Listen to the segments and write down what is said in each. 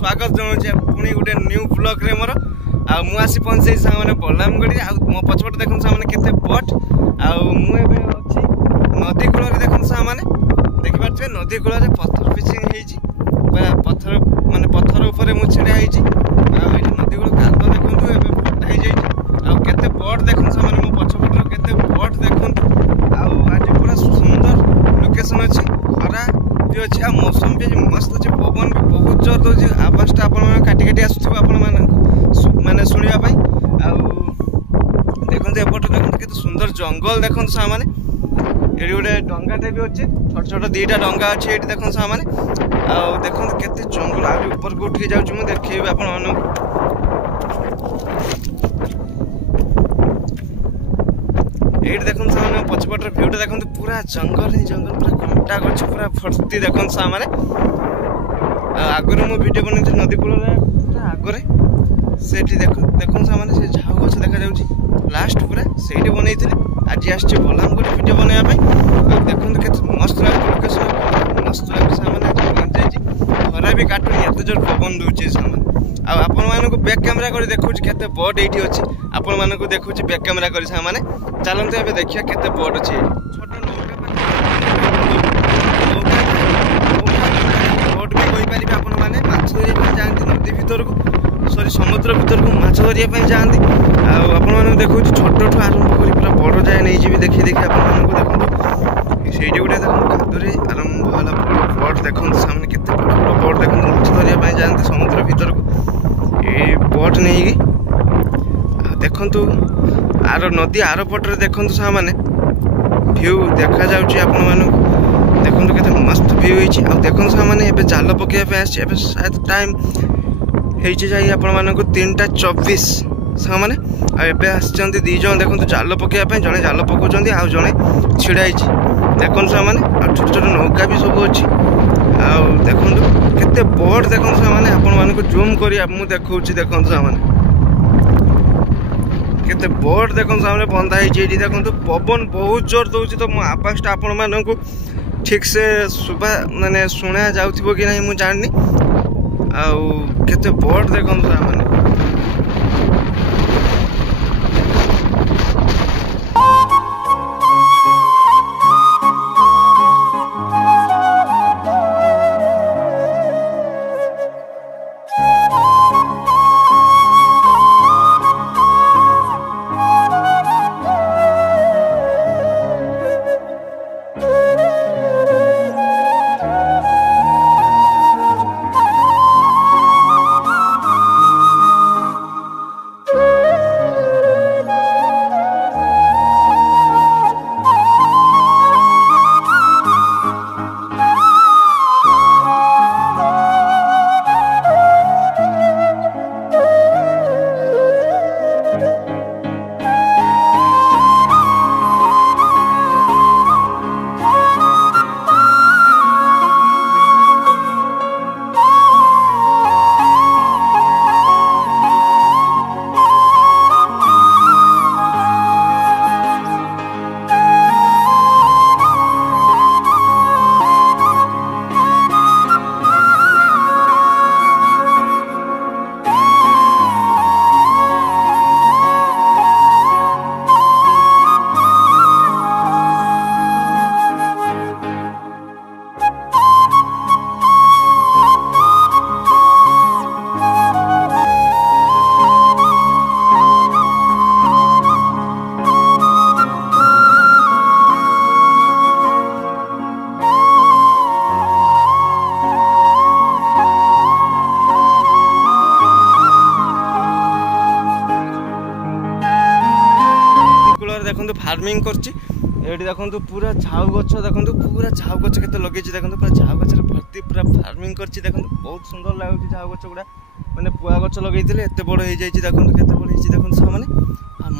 स्वागत जनाऊे पुणी गोटे न्यू ब्लॉग रे मोर मु आसी पहुँचे सामने बलरामगढ़ मो पछपटे देखो सामने केते बट मुझे अच्छी नदी कूल देखो सामने देखिपे नदी कूल पत्थर फिशिंग पत्थर माने पत्थर ऊपर मुझे छिड़ा होती नदी कूल काद देखो केते बट देखो सामने मो पछपटर केते बट देखो आज पूरा सुंदर लोकेशन अच्छी खरा भी अच्छी मौसम भी मस्त अच्छे पवन भी बहुत जोर दूसरी आवाज़टा काटी आसुव माने शुणा देखते एपटे देखते केते सुंदर जंगल देखो सामने ये गोटे डंगाटे भी अच्छे छोट छोट दीटा डंगा अच्छे ये देखो सामने देखो केते जंगल आ ऊपर को उठी जाऊँ मुझे देखी आपण ये देखो सामने पछपटर भ्यूटा देखो पूरा जंगल ही जंगल पूरा कंटा गछ पूरा भर्ती देखो सामने आगुरी मु वीडियो बनी नदी कूल पूरा आगरे से देखो सामने से झाऊ गछ देखा जाउची लास्ट पूरा से बनई आज आसचे बलरामगढ़ वीडियो बनवाई देखो केते मस्त लोकेशन मस्त सामने खरा भी काटुनी एत जोर पवन दूचे सामने आपण मानक बैक कैमेरा कर देखुच केते बोट एठी अछि आपण मानक देखुच बैक कैमेरा कर सामने चलते एबे देखिया केते बोट अछि छोट बोट भी कोई पारि आपण माने माछ धरिया पे जानती नदी भीतर को सॉरी समुद्र भीतर को माछ धरिया पे जानती आपण मानक देखुच छोट ठो आरंभ करी पूरा बड़ जाय नै जिबी देखि देखि आपण मानक देखो सेठी गुडे देखो कादरे आरंभ वाला बोट देखो सामने केते बड़ बोट देखो माछ धरिया पे जानती समुद्र भीतर को ये बोट नहीं देखु आर नदी आर पटे देखु सामने व्यू देखा देखु केते मस्त व्यू होइछि देखु सामने जाल पकड़ शायद टाइम जाए आपण 3:24 सामने आसचंती दी जन देखो जाल पकड़ जड़े जाल पकाउं आउ जड़े छिड़ा देखो सामने छोट छोट नौका भी सब अच्छी देखो केते बड़ देखो सामने आपण जूम कर मुझे देखो सामने केते बड़ देखो सामने बंधा है देखो पवन बहुत जोर दूसरी तो मो आवाज़टा आपण मानक ठीक से सुबह माने शुणा जाउथिबो कि नहीं मु जाननी केते बड़ देखो सामने देखो फार्मिंग करछि एठी देखो पूरा झाऊ गछ देखो पूरा झाऊ गछ केते लगे देखो पूरा झाऊ गछ भर्ती पूरा फार्मिंग करछि देखो बहुत सुंदर लागुछि झाऊ गछ गुडा माने पुआ गछ लगैथिले एते बड़ हो जाई देखो केते बड़ होई देखो सामने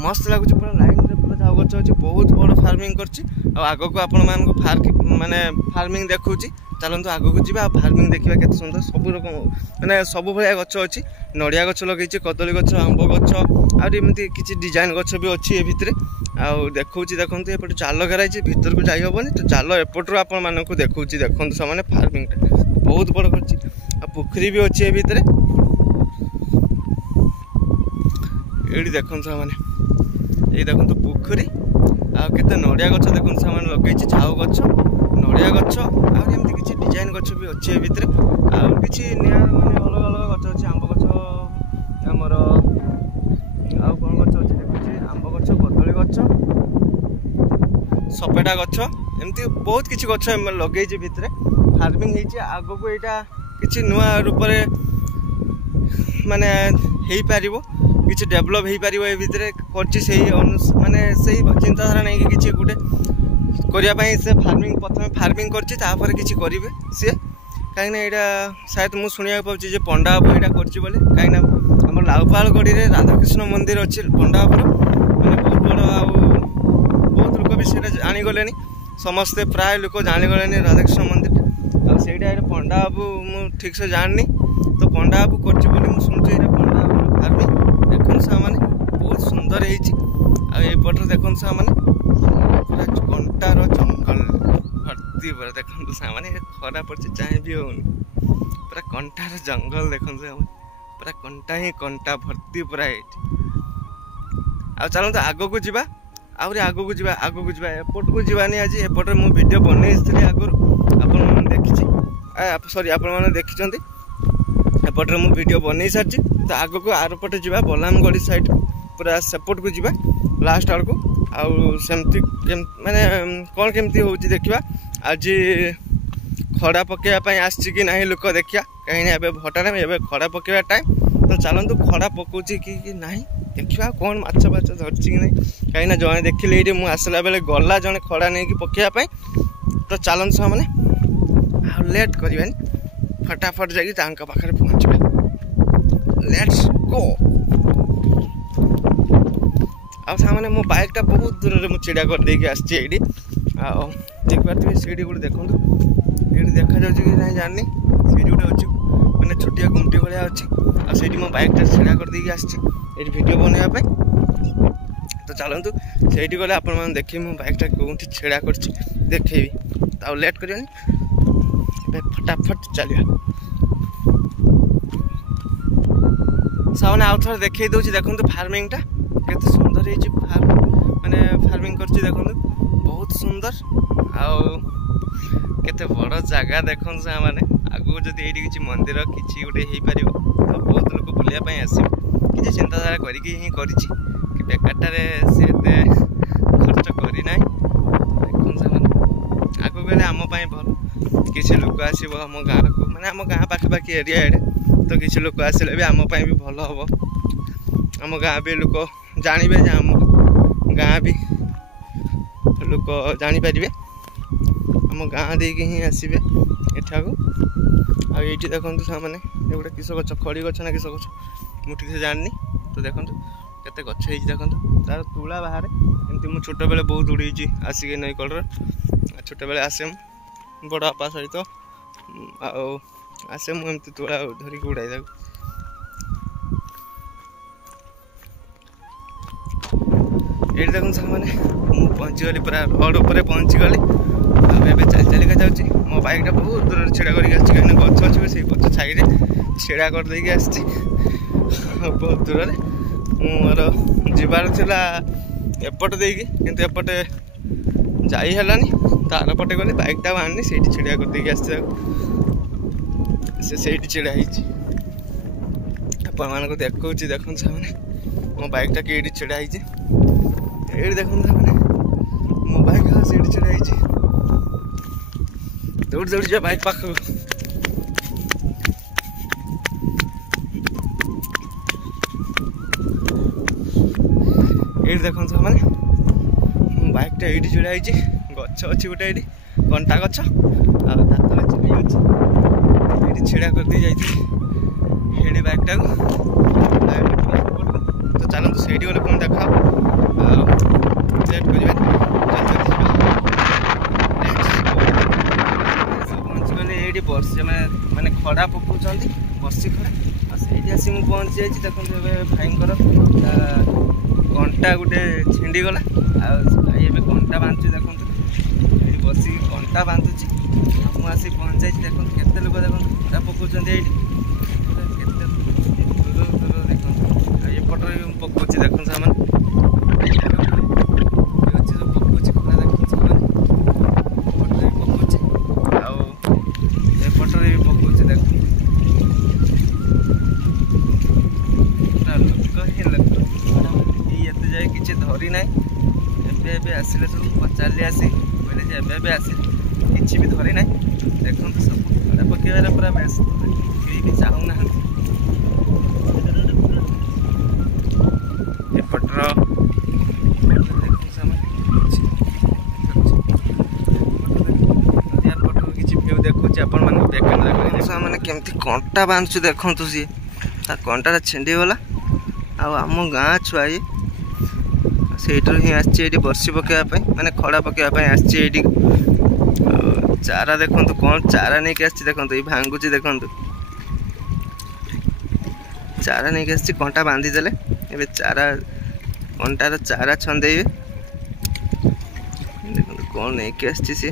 मस्त लागुछि पूरा लाइन रे पूरा झाऊ गछ अछि बहुत बड़ फार्मिंग करछि आगो को आपण मान को माने फार्मिंग देखुछि चलतु आगो को जीवा फार्मिंग देखा केते सुंदर सब रकम माने सब भाया गछ अछि नड़िया गछ लगे कदली गछ आंब गछ आमती किसी डिजाइन गछ भी अच्छी ए भितर देखा देखो एपटे जाल घेराई भीतर को जाई हेनी तो जाल एपटर आपण मानक देखा देखो सामने फार्मिंग बहुत बड़ कर पोखरी भी अच्छे ए भितर ये देखो मैंने ये देखो पोखरी आते नड़िया गच देखो से लगे झाऊ गच नड़िया गच आमती किसी डिजाइन गच भी अच्छे भितर आछि माने अलग अलग गच अच्छे आंब गच आमर आउ कौन गच अच्छे देखुचे आंब गच कदली गच सपेटा गच एमती बहुत किसी गच लगे भितर फार्मिंग होती आग को यहाँ किसी नुआ रूप माने हो पार किसी डेभलप हो पार ये भितर माने से चिंताधारा नहीं कि किसी गोटे करने से फार्मिंग प्रथम फार्मिंग कर किसी करेंगे सी कहीं यहाँ शायद मुझे शुणा पाँच पंडा बाबू यहाँ कर कहीं आम लाउपालगढ़ी में राधाकृष्ण मंदिर अच्छे पंडा बाबू मैंने बहुत बड़ बहुत लोग भी जागले समस्ते प्राय लोक जागले राधाकृष्ण मंदिर आईटा पंडा बाबू मु ठीक से जाननी तो पंडा बाबू कर शुणुचे पंडा बाबू फार्मिंग देखो से मैंने बहुत सुंदर होपटे देखो से मैंने पूरा कंटार जंगल भर्ती पूरा देखो से मैंने खरा पड़े चाहे भी होनी पूरा कंटार जंगल देखो से पूरा कंटा ही कंटा भर्ती पूरा चलते आग को जा आहरी आग को जा एपट को जानी आज एपटे मुझे वीडियो बनई आगुरी देखी सॉरी आपने देखी एपटे मुझे वीडियो बनई सारी तो आग को आर पटे जा बलामगढ़ी साइड पूरा सेपट को जा लास्ट आड़ को आमती माने कौन केमती हो देखा आज खड़ा पकड़ापी आसी कि ना लोक देखा कहीं भटार में खड़ा पकड़ा टाइम तो चलतु खड़ा पकाउची कि ना देखा कौन माछ फाच धरची कि नहीं कहीं जड़े देखिले ये मुझे आसला बेले गला जड़े खड़ा नहीं कि पकड़ापी तो चलतु से मैंने लेट करवानी फटाफट जाकि पाखे पहुँचवा लेट्स गो आने मो बाइकटा बहुत दूर में मुझे चिड़ा कर देके आसी देख पारे सीढ़ी गोटे देखो ये देखा जाऊँगी कि नहीं जाननी सीढ़ी गोटे अच्छी मैंने छोटिया गुमटी भाया अच्छी मो बाइकटा छिड़ा कर देके आसी वीडियो बनवाई तो चलतु से गले आप देखिए मो बाइकटा कौटी छिड़ा कर देखेबी तो लेट करवानी फटाफट चलिए सामने आउ थे देखई दूसरी देखो फार्मिंगटा केते सुंदर माने फार्मिंग कर देखो बहुत सुंदर आते बड़ जगह देखो से मैंने आगू जदि ये किसी मंदिर किसी गोटे हो पार तो बहुत लोग बुलायापी आसो किसी चिंताधारा करके कि बेकारटार सी खर्च करना देखो से मैंने आगू गले आम भल किसी लोक आसो आम गाँव को मैंने आम गाँ पाखापाखि एरिया एडे तो किसी लोक आसिले भी आम भी भल हम आम गाँ भी लोक जानवे आम गाँ भी लोक जापारे आम गाँ देकी ही आसवे एठा को आईटी देखो मैंने गोटे किस गच खड़ी गच ना किस गच मुझे ठीक से जाननी तो देखो केते गछ देखो तार तुला बाहर एमती मुझे छोट बेले बहुत उड़ी आसिक नई कलर छोट बेले आसे बड़ बापा सहित आसे मुझे तुला धरिकी उड़ाई देख ये देखो सब मैंने मुझे पहुँचीगली पूरा रोड उपर पहुँचीगली आगे चल चलिका जाऊँगी मो बाइकटा बहुत दूर छिड़ा करके आसी कहीं गच अच्छे से गच छाई छिड़ा कर देके आसी बहुत दूर मोर जीवार थिला एपट देकी किंतु एपटे जाई हेलानी तार पटे गली बाइकटा आनी से छिड़ा कर देके आसी से छिड़ा आप देखो देखो मैंने मो बाइकटा कि छिड़ा ये देखो मैंने मो बाइक से छिड़ा दौड़ दौड़ जा बाइक पाख ये देखो मैंने बाइकटा ये छिड़ा गच अच्छी गोटे ये कंटा गच आतले चली अच्छी छिड़ा कर दी जाइए बाइकटा तो चलते से गले पुणी देखा लेट कर पहुँचीगले ये बर्षे मैंने खड़ा पकाउं बर्षी खड़ा से आसी मुझे पहुँची जाइए देखो भाईंकर कंटा गोटे छिंडी गला भाई ए कंटा बांधु देखो बस कंटा बांधुची मुझे पहुँच जाइए। देखो केते लोक देखो कंटा पकाउछन एठी केते दूर दूर देखो एपटर पकाउछि देखो सामान अच्छी सब पकाउछि कंटा देखो सामान एपटर पकाउछि आउ एपटर भी पकाउछि देखो पूरा लोक ही लोक ये जाए किसी धरी ना एबे आसिले सब पचारे आसी कहले जे एबे आसिले किसी भी धरी ना देखो सब कंटा पकेबार पूरा व्यस्त कहीं भी चाहूना एपटर मैंने केमती कंटा बांधु देखु सी कंटा छिंडी गला आम गाँ छुआ ये सेठू ही आसी बर्सी पकड़ापी माने खड़ा पकड़ापी आसी चारा देखु कौन चारा नहीं कि आसी देखो ये भांगुची देखु चारा नहीं कि आसी कंटा बांधीदेले ए चारा कंटार चारा छंदेबे देखो कौन नहीं कि आसी सी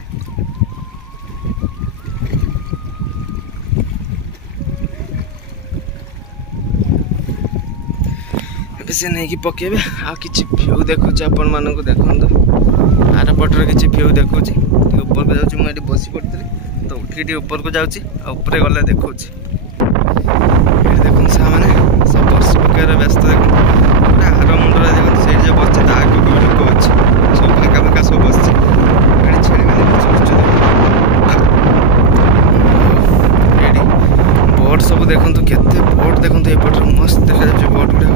से नहीं पकेबे आ किछि व्यू देखुछि आपण मानको देखंतो आर पटर किछि व्यू देखुछि ऊपर को जाउछि मैं एठी बसी पड़तले तो उठी ऊपर को जाउछि आ ऊपर गले देखुछि एठी देखन सा माने सब बसी पकेर व्यस्त देखन पूरा हार मुंडरा देखन सेठ जे बच्चे ता आगु को लोक अछि सब फाका फाका सब बसछि एठी छेड़ी माने बसछि एठी बोर्ड सब देखंतो केते बोर्ड देखंतो एपटर मस्त देखा जाउछि बोर्ड गुडा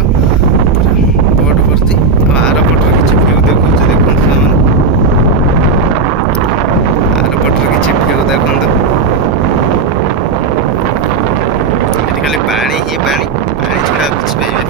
बोर्ड भर्ती आर पटर किसी व्यू देखो देखो आर पटर किसी व्यू देखो खाली पानी ही पानी पानी छड़ा किसी पाइबे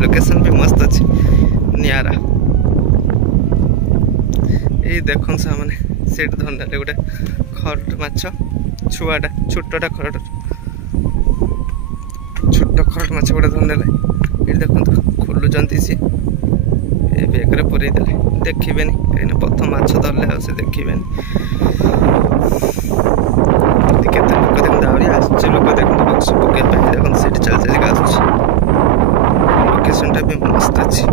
लोकेशन भी मस्त अच्छी नियारा ये देखो सा मैंने सेठ धंदा गोटे खरट माछ छुआटा छोटा खरट छोट खरट माछ गोटे धंदा ये देखो खोलुंट सी ये बेगर पूरे देले देखिए कहीं प्रथम माछ धरले आ देखिए केते लोक देखते आहरी आसुचे लोक देखते बक्स पकड़ देखते सीट चल चल आसुचे लोकेशन टा भी मस्त अच्छी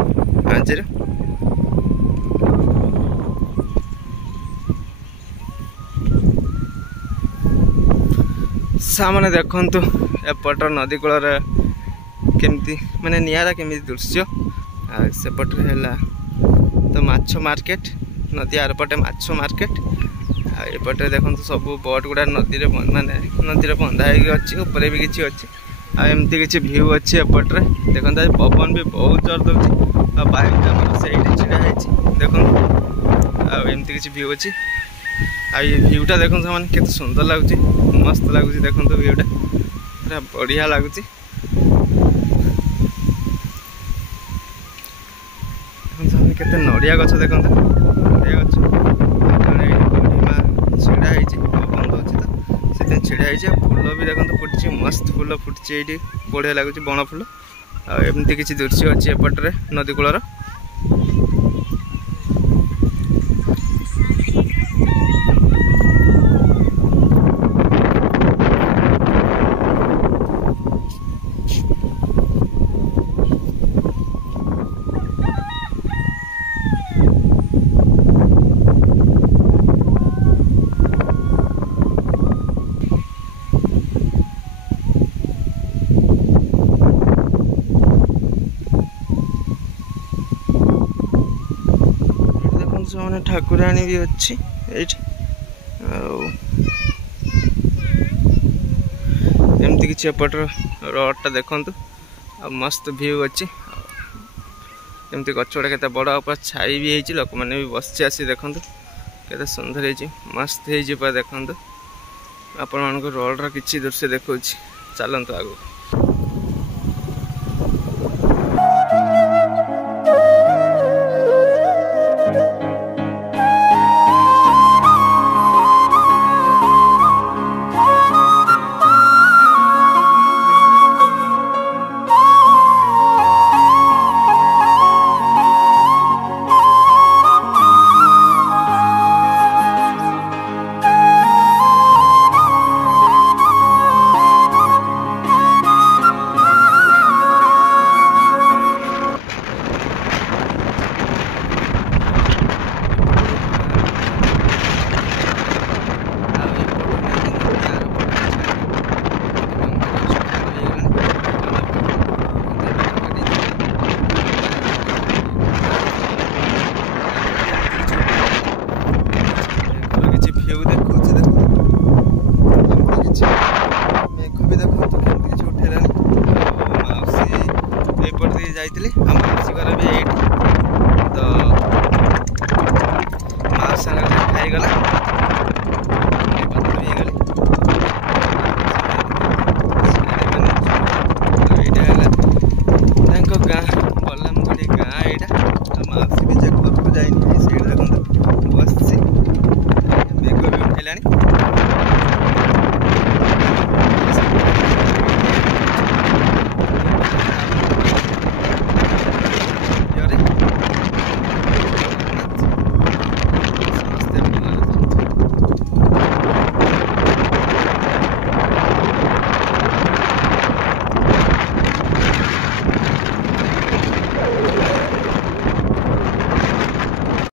आज सामने देखंतु एपटर नदी कूल केमती माने नियारा केमती दृश्य सेपट है तो माछ मार्केट नदी आरपटे माछ मार्केट एपटे देखो सब बोट गुड़ा नदी माने नदी बंधा अच्छी ऊपर भी किसी अच्छी आमती किसी भ्यू अच्छी एपटे देखो पवन भी बहुत जोर दूसरी बाइक से छिड़ा देखो आमती किसी भ्यू अच्छी ये भ्यूटा देखो मैंने केते सुंदर लगुच मस्त लगुच देखो भ्यूटा पूरा बढ़िया लगुच केते नड़िया गछ देखो नड़िया गछ बुढ़ीमा छिड़ा बंद अच्छी तो से छिड़ा फूल भी देखो फुटी मस्त फूल फुटी ये बढ़िया लगुच बण फूल आमती किसी दृश्य अच्छी एपटे नदी कूलर ठाकुराणी भी अच्छी एठी एमती किसी एपट रोडटा देखु मस्त व्यू अच्छी एमती गचटा के बड़ ऊपर छाई भी होती लोक मैंने भी बस आसी देखु के सुंदर है मस्त हो देखु आपण मान रोड किसी दृश्य देखा चलतु आगू देखो भी देखो